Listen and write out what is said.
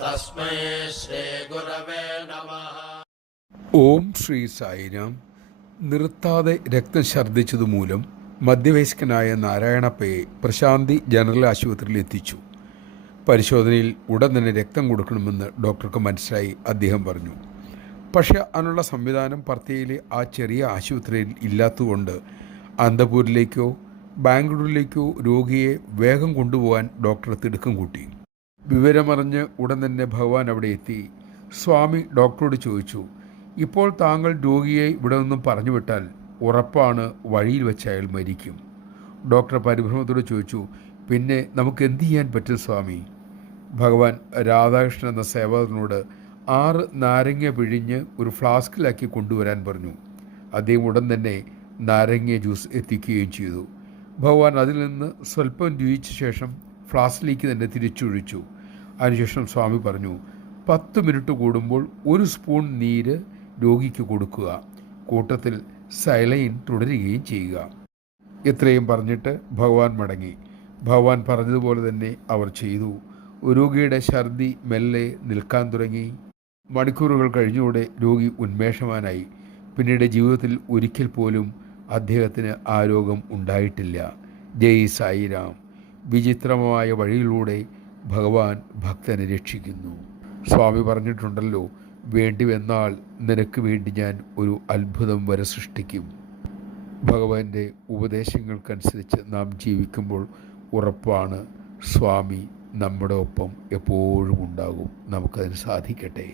തസ്മൈ ശ്രീഗുരവേ നമ. ഓം ശ്രീ സായിരാം. നിർത്താതെ രക്തം ഛർദ്ദിച്ചതുമൂലം മധ്യവയസ്കനായ നാരായണപ്പയെ പ്രശാന്തി ജനറൽ ആശുപത്രിയിൽ എത്തിച്ചു. പരിശോധനയിൽ ഉടൻ തന്നെ രക്തം കൊടുക്കണമെന്ന് ഡോക്ടർക്ക് മനസ്സിലായി അദ്ദേഹം പറഞ്ഞു. പക്ഷേ അതിനുള്ള സംവിധാനം പർത്തിയയിലെ ആ ചെറിയ ആശുപത്രിയിൽ ഇല്ലാത്തതുകൊണ്ട് അന്തപൂരിലേക്കോ ബാംഗ്ലൂരിലേക്കോ രോഗിയെ വേഗം കൊണ്ടുപോകാൻ ഡോക്ടർ തിടുക്കം കൂട്ടി. വിവരമറിഞ്ഞ് ഉടൻ തന്നെ ഭഗവാൻ അവിടെ എത്തി. സ്വാമി ഡോക്ടറോട് ചോദിച്ചു ഇപ്പോൾ താങ്കൾ രോഗിയെ ഇവിടെ നിന്നും പറഞ്ഞു വിട്ടാൽ ഉറപ്പാണ് വഴിയിൽ വെച്ച് അയാൾ മരിക്കും. ഡോക്ടർ പരിഭ്രമത്തോട് ചോദിച്ചു പിന്നെ നമുക്ക് എന്ത് ചെയ്യാൻ പറ്റും സ്വാമി? ഭഗവാൻ രാധാകൃഷ്ണൻ എന്ന സേവകനോട് ആറ് നാരങ്ങ പിഴിഞ്ഞ് ഒരു ഫ്ലാസ്കിലാക്കി കൊണ്ടുവരാൻ പറഞ്ഞു. അദ്ദേഹം ഉടൻ തന്നെ നാരങ്ങ ജ്യൂസ് എത്തിക്കുകയും ചെയ്തു. ഭഗവാൻ അതിൽ നിന്ന് സ്വല്പം രുചിച്ച ശേഷം ഫ്ലാസ്കിലേക്ക് തന്നെ തിരിച്ചൊഴിച്ചു. അതിനുശേഷം സ്വാമി പറഞ്ഞു പത്ത് മിനിറ്റ് കൂടുമ്പോൾ ഒരു സ്പൂൺ നീര് രോഗിക്ക് കൊടുക്കുക. കൂട്ടത്തിൽ സൈലൈൻ തുടരുകയും ചെയ്യുക. ഇത്രയും പറഞ്ഞിട്ട് ഭഗവാൻ മടങ്ങി. ഭഗവാൻ പറഞ്ഞതുപോലെ തന്നെ അവർ ചെയ്തു. രോഗിയുടെ ഛർദി മെല്ലെ നിൽക്കാൻ തുടങ്ങി. മണിക്കൂറുകൾ കഴിഞ്ഞുകൂടെ രോഗി ഉന്മേഷവാനായി. പിന്നീട് ജീവിതത്തിൽ ഒരിക്കൽ പോലും അദ്ദേഹത്തിന് ആ രോഗം ഉണ്ടായിട്ടില്ല. ജയ് സായിരാം. വിചിത്രമായ വഴിയിലൂടെ ഭഗവാൻ ഭക്തനെ രക്ഷിക്കുന്നു. സ്വാമി പറഞ്ഞിട്ടുണ്ടല്ലോ വേണ്ടി വന്നാൽ നിനക്ക് വേണ്ടി ഞാൻ ഒരു അത്ഭുതം വരെ സൃഷ്ടിക്കും. ഭഗവാന്റെ ഉപദേശങ്ങൾക്കനുസരിച്ച് നാം ജീവിക്കുമ്പോൾ ഉറപ്പാണ് സ്വാമി നമ്മുടെ ഒപ്പം എപ്പോഴും ഉണ്ടാകും. നമുക്കതിന് സാധിക്കട്ടെ.